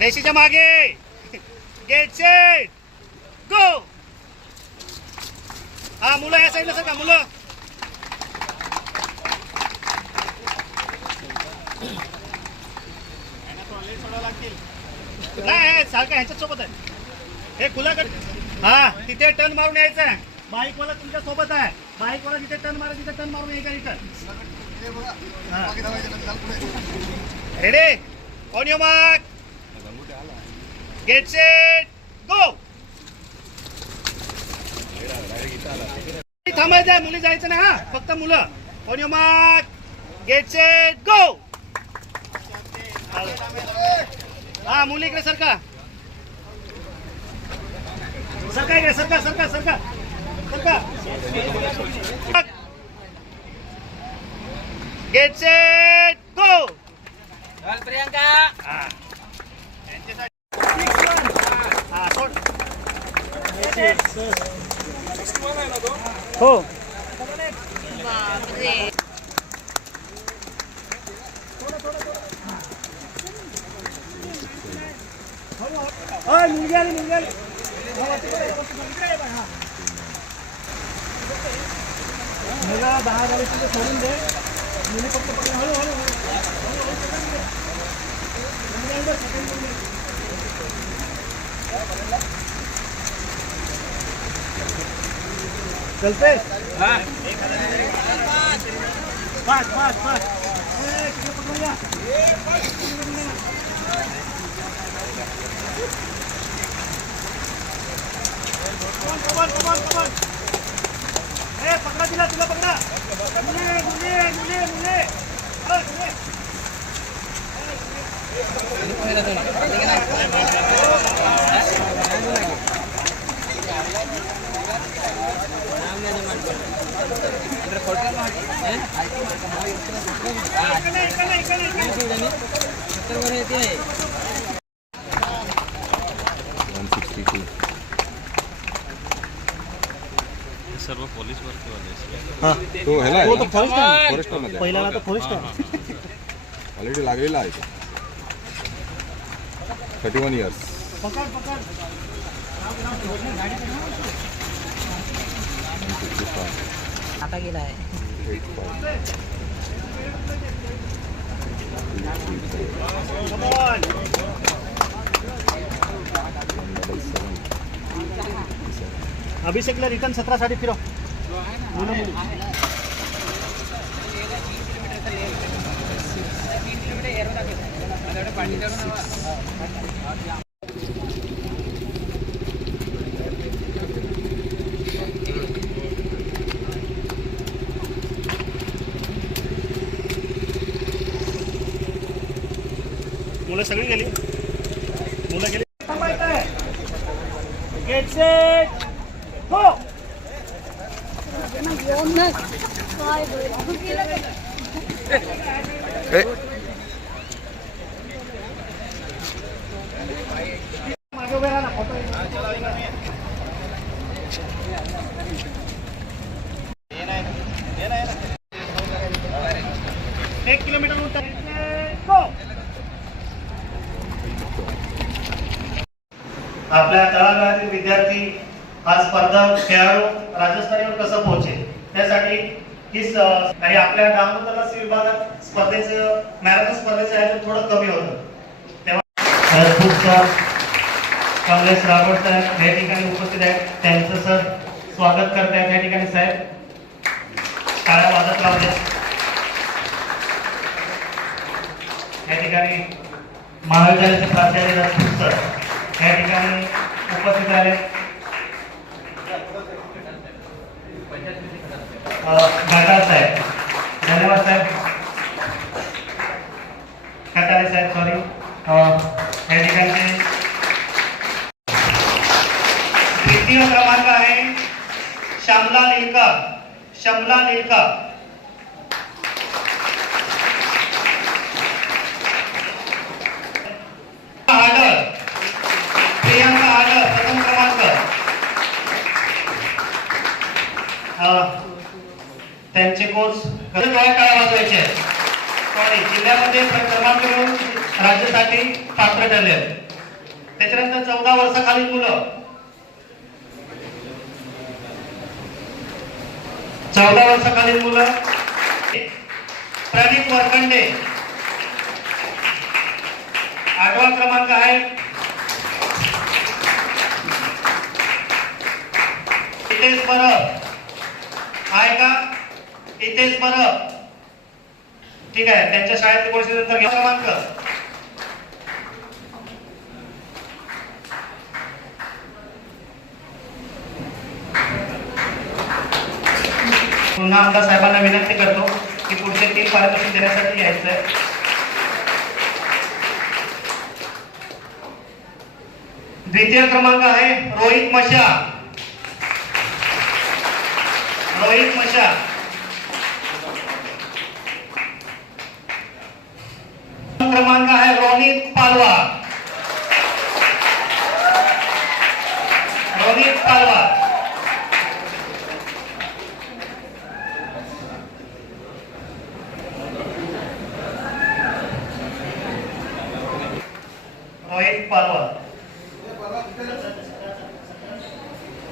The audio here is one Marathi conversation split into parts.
रेषेच्या मागे. गेट सेट गो हा मुलं या साईडला सर का मुलं. नाही सारखं ह्याच्याच सोबत आहे. हे खुलाकड हा तिथे टर्न मारून यायचं बाईकवाला बाईक वाला तुमच्यासोबत आहे. बाईक वाला जिथे टन मारा तिथे टन मारून एका return ready on your mark get set go थांबायचं आहे. मुली जायचं नाही हा. फक्त मुलं. On your mark get set go हा मुली इकडे सरका. सरका इकडे सरका सरका सरका. Get set go Priyanka. हा. मुलगी आली मुलगी आली मला दहा हजार रुपये सोडून दे. मुली फक्त पकडून हळू हळू चलते? पाच पाच पाच. या. ए, तिला पकडा. मुले मुले मुले सर्व पोलीस भरतीवाले तो ह्याला तो फॉरेस्ट आहे. फॉरेस्ट मध्ये पहिल्याला तर फॉरेस्ट आहे ऑलरेडी लागलेला आहे थर्टी वन इयर्स पकड पकड आता गेला आहे. अभिषेकला रिटर्न सतरा साडी फिरव. मुलं सगळी गेली. मुलं गेली. गेट सेट हो मागे उभे राहा ना फोटो एक किलोमीटर आपल्या तळागाळातील विद्यार्थी हा स्पर्धा खेळाडू राज्यस्तरीय कसं पोहोचेल? त्यासाठी ही स- आणि आपल्या डांबतलासी विभागात स्पर्धेचं मॅरेथॉन स्पर्धेचं आहे थोडं कमी होतं. तेव्हा खूपचा काँग्रेस रावत साहेब या ठिकाणी उपस्थित आहेत. त्यांचं सर स्वागत करतायत या ठिकाणी साहेब. टाळ्या वाजत लावल्या या ठिकाणी महाविद्यालयाचे प्राचार्य सर या ठिकाणी उपस्थित आहे घाटाळ साहेब. धन्यवाद साहेब. कटारे साहेब सॉरी या ठिकाणचे तृतीय क्रमांक आहे श्यामला निलकर श्यामला निलकर हाडळ प्रियांका हाडळ प्रथम क्रमांक अ, त्यांचे कोर्स डोळ्या काळा वाजवायचे आहेत सॉरी जिल्ह्यामध्ये क्रमांक मिळून राज्यासाठी पात्र ठरले त्याच्यानंतर चौदा वर्षाखालील मुलं. चौदा वर्षाखालील मुलं. प्रदीप वरखंडे. आठवा क्रमांक आहे. इथेच परब आहे का? इथेच परब ठीक आहे त्यांच्या शाळेत कोर्स नंतर घ्या. क्रमांक पुन्हा आमदार साहेबांना विनंती करतो की पुढचे तीन पारितोषिक देण्यासाठी यायचं आहे द्वितीय क्रमांक आहे रोहित मशा रोहित मशा क्रमांक आहे रोनित पालवा रोनित पालवा रोहित पालवा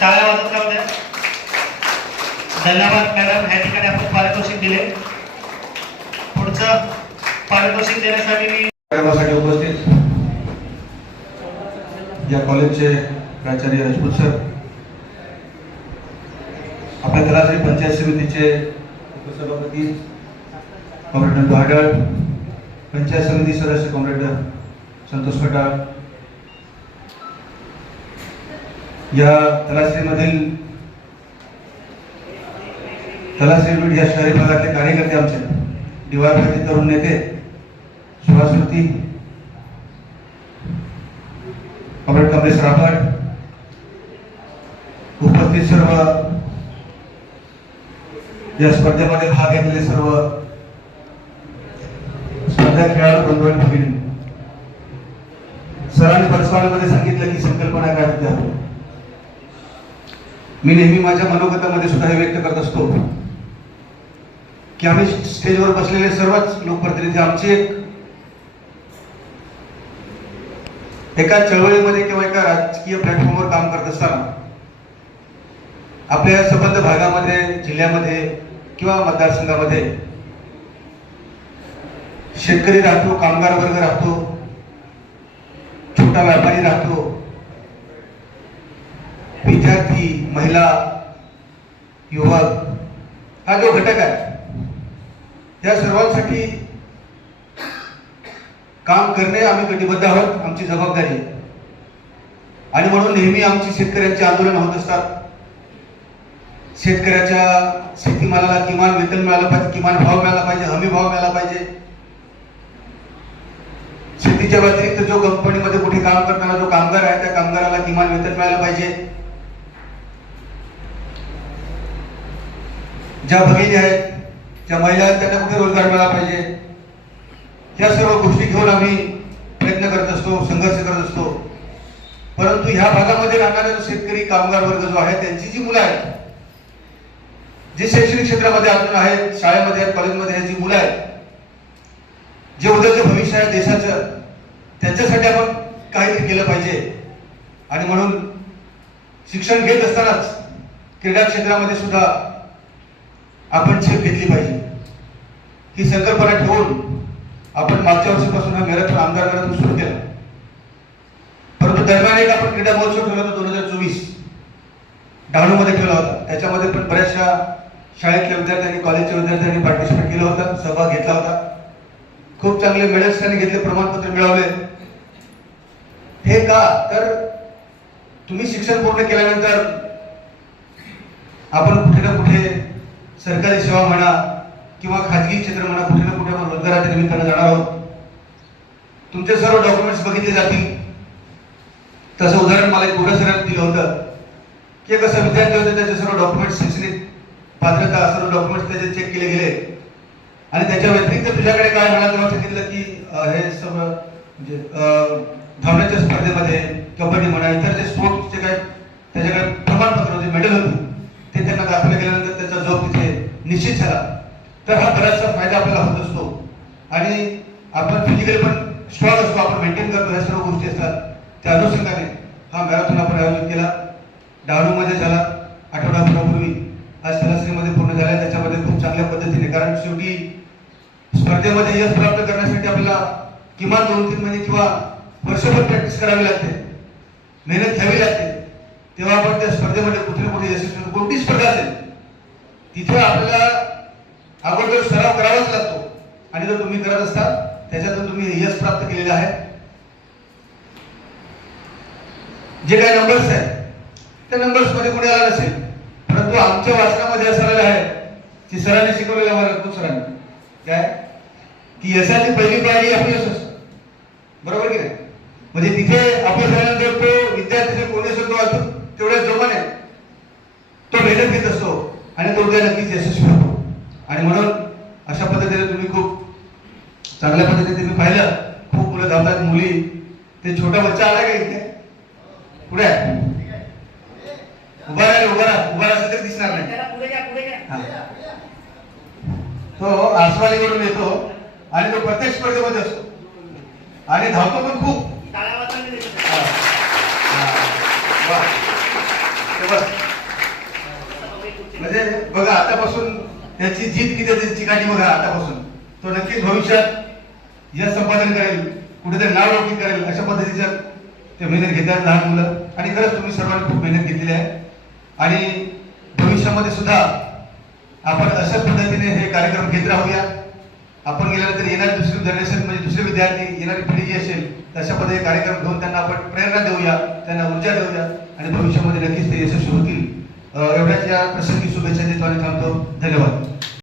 टाळ्या वाजत राहू द्या. धन्यवाद मॅडम. ह्या ठिकाणी आपण पारितोषिक दिले. पुढचं पारितोषिक देण्यासाठी मी कार्यक्रमासाठी उपस्थित या कॉलेजचे प्राचार्य राजपूत सर आपल्या तलासरी पंचायत समितीचे उपसभापती कॉम्रेडर भाडळ पंचायत समिती सदस्य कॉम्रेडर संतोष खटाळ या तलासरीमधील तलासरी बीड या शहरी भागातले कार्यकर्ते आमचे दिवाळी तरुण नेते सुभाषवृत्ती कॉम्रेड कमलेश राफड उपस्थित सर्व या स्पर्धेमध्ये भाग घेतलेले सर्व स्पर्धा खेळाडू बंधू आणि भगिनी. सरांनी परस्परांमध्ये सांगितलं की संकल्पना काय होत्या मी नेहमी माझ्या मनोगतामध्ये सुद्धा हे व्यक्त करत असतो की आम्ही स्टेजवर बसलेले सर्वच लोकप्रतिनिधी आमची एक एका चळवळीमध्ये किंवा एका राजकीय प्लॅटफॉर्मवर काम करत असताना आपल्या संबंध भागामध्ये जिल्ह्यामध्ये किंवा मतदारसंघामध्ये शेतकरी राहतो कामगार वर्ग राहतो छोटा व्यापारी राहतो विद्यार्थी महिला युवक हा जो घटक आहे त्या सर्वांसाठी काम करणे आम्ही कटिबद्ध आहोत आमची जबाबदारी आहे. आणि म्हणून नेहमी आमची शेतकऱ्यांची आंदोलन होत असतात. शेतकऱ्याच्या शेतीमालाला किमान वेतन मिळालं पाहिजे किमान भाव मिळाला पाहिजे हमी भाव मिळाला पाहिजे. शेतीच्या व्यतिरिक्त जो कंपनीमध्ये कुठे काम करताना जो कामगार आहे त्या कामगाराला किमान वेतन मिळालं पाहिजे. ज्या भगिनी आहेत ज्या महिला आहेत त्यांना कुठे रोजगार मिळाला पाहिजे? या सर्व गोष्टी घेऊन आम्ही प्रयत्न करत असतो संघर्ष करत असतो. परंतु ह्या भागामध्ये राहणारा जो शेतकरी कामगार वर्ग जो आहे त्यांची जी मुलं आहेत जे शैक्षणिक क्षेत्रामध्ये अजून आहेत शाळेमध्ये आहेत कॉलेजमध्ये आहेत जी मुलं आहेत जे उद्याचं भविष्य आहे देशाचं त्यांच्यासाठी आपण काहीतरी केलं पाहिजे. आणि म्हणून शिक्षण घेत असतानाच क्रीडा क्षेत्रामध्ये सुद्धा आपण झेप घेतली पाहिजे. ही संकल्पना ठेवून आपण मागच्या वर्षीपासून हा मॅरेथॉन आमदार मॅरेथॉन सुरू केला. परंतु दरम्यान एक आपण क्रीडा महोत्सव ठेवला होता दोन हजार चोवीस. डहाणूमध्ये ठेवला होता. त्याच्यामध्ये पण बऱ्याचशा शाळेतल्या विद्यार्थ्यांनी कॉलेजच्या विद्यार्थ्यांनी पार्टिसिपेट केलं होतं सहभाग घेतला होता. खूप चांगले मेडल्स त्यांनी घेतले प्रमाणपत्र मिळवले. हे का? तर तुम्ही शिक्षण पूर्ण केल्यानंतर आपण कुठे ना कुठे सरकारी सेवा म्हणा किंवा खाजगी क्षेत्र म्हणा कुठे ना कुठे आपण रोजगाराच्या निमित्तानं जाणार आहोत. तुमचे सर्व डॉक्युमेंट्स बघितले जातील. तसं उदाहरण मला एक उदाहरण सरांनी दिलं होतं की एक असं विद्यार्थी होते त्याचे सर्व डॉक्युमेंट्स शैक्षणिक पात्रता सर्व डॉक्युमेंट्स त्याचे चेक केले गेले. आणि त्याच्या व्यतिरिक्त तुझ्याकडे काय म्हणा तेव्हा सांगितलं की हे सर्व म्हणजे धावण्याच्या स्पर्धेमध्ये कबड्डी म्हणा इतर जे स्पोर्ट्सचे काय त्याच्याकडे प्रमाणपत्र होते मेडल होती. ते त्यांना दाखवले गेल्यानंतर त्याचा जॉब तिथे निश्चित झाला. तर हा बराचसा फायदा आपल्याला होत असतो. आणि आपण फिजिकली पण स्ट्रॉंग असतो आपण मेंटेन करतो ह्या सर्व गोष्टी असतात. त्या अनुषंगाने हा मॅरेथॉन आपण आयोजित केला. डहाणूमध्ये झाला आठवडाभरापूर्वी. आज सरासरीमध्ये पूर्ण झाला. त्याच्यामध्ये खूप चांगल्या पद्धतीने कारण शेवटी स्पर्धेमध्ये यश प्राप्त करण्यासाठी आपल्याला किमान दोन तीन महिने किंवा वर्षभर प्रॅक्टिस करावी लागते. मेहनत घ्यावी लागते. तेव्हा आपण त्या स्पर्धेमध्ये कुठे कुठे यशस्वी कोणती स्पर्धा असेल. तिथे आपल्याला अगोदर सराव करावाच लागतो. आणि जर तुम्ही करत असता त्याच्यातून तुम्ही यश प्राप्त केलेलं आहे. जे काही नंबर्स आहेत त्या नंबर्समध्ये कुणी आला नसेल. परंतु आमच्या वाचनामध्ये असं आलेलं आहे की सरांनी शिकवलेलं आम्हाला लागतो सरांनी. काय? की यशाची पहिली पायरी अपयश असतं बरोबर की नाही? म्हणजे तिथे अपयश झाल्यानंतर तो विद्यार्थी कोणी असतो वाचतो तेवढ्या जोमाने तो मेहनत घेत असतो आणि तो उद्या नक्कीच यशस्वी होतो. आणि म्हणून अशा पद्धतीने तुम्ही खूप चांगल्या पद्धतीने तुम्ही पाहिलं. खूप मुलं धावतात मुली. ते छोटा बच्चा आला का इथे? पुढे? उभा राहा उभा राहा. उभा राहा तरी दिसणार नाही. हा. तो आसवालीवरून येतो आणि तो प्रत्येक स्पर्धेमध्ये असतो. आणि धावतो पण खूप. म्हणजे बघा आतापासून त्याची जीत किती ठिकाणी त्याची बघा आतापासून. तो नक्कीच भविष्यात यश संपादन करेल कुठेतरी नाव रोखी करेल अशा पद्धतीचं ते मेहनत घेतात लहान मुलं. आणि खरंच तुम्ही सर्वांनी खूप मेहनत घेतलेली आहे. आणि भविष्यामध्ये सुद्धा आपण अशा पद्धतीने हे कार्यक्रम घेत राहूया. आपण गेल्यानंतर येणारी दुसरी जनरेशन म्हणजे दुसरे विद्यार्थी येणारी पिढी जी असेल तशा पद्धतीने कार्यक्रम घेऊन त्यांना आपण प्रेरणा देऊया त्यांना ऊर्जा देऊया. आणि भविष्यामध्ये नक्कीच ते यशस्वी होतील. एवढ्याच या प्रसंगी शुभेच्छा देतो आणि थांबतो. धन्यवाद.